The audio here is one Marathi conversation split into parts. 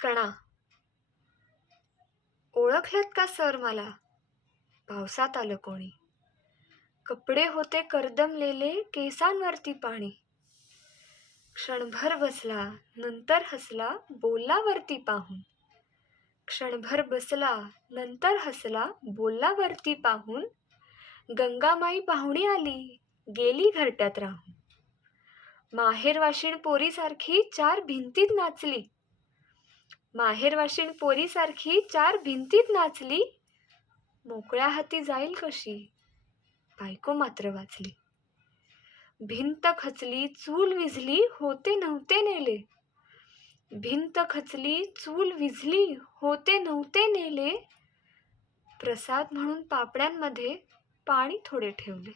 कणा. ओळखलत का सर मला? पावसात आलं कोणी. कपडे होते कर्दमलेले, केसांवरती पाणी. क्षणभर बसला, नंतर हसला, बोलला वरती पाहून. क्षणभर बसला, नंतर हसला, बोलला वरती पाहून. गंगामाई पाहुणी आली, गेली घरट्यात राहून. माहेरवाशीण पोरीसारखी चार भिंतीत नाचली. माहेरवाशीण पोरीसारखी चार भिंतीत नाचली. मोकळ्या हाती जाईल कशी, बायको मात्र वाचली. भिंत खचली, चूल विझली, होते नव्हते नेले. भिंत खचली, चूल विझली, होते नव्हते नेले. प्रसाद म्हणून पापड्यांमध्ये पाणी थोडे ठेवले.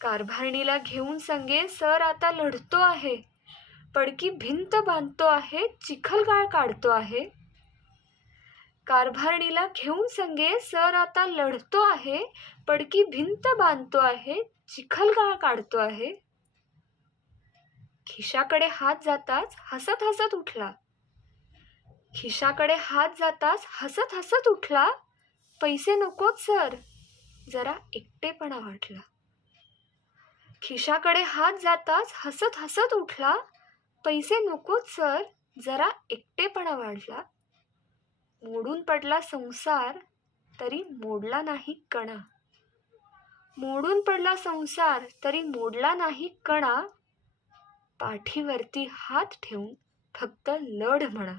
कारभारणीला घेऊन संगे सर आता लढतो आहे. पडकी भिंत बांधतो आहे, चिखलगाळ काढतो आहे. कारभारणीला घेऊन संगे सर आता लढतो आहे. पडकी भिंत बांधतो आहे, चिखलगाळ काढतो आहे. खिशाकडे हात जाताच हसत हसत उठला. खिशाकडे हात जाताच हसत हसत उठला. पैसे नकोत सर, जरा एकटेपणा वाटला. खिशाकडे हात जाताच हसत हसत उठला. पैसे नकोत सर, जरा एकटेपणा वाढला. मोडून पडला संसार, तरी मोडला नाही कणा. मोडून पडला संसार, तरी मोडला नाही कणा. पाठीवरती हात ठेवून फक्त लढ म्हणा.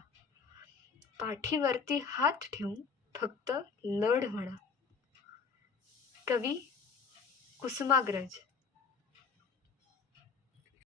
पाठीवरती हात ठेवून फक्त लढ म्हणा. कवी कुसुमाग्रज.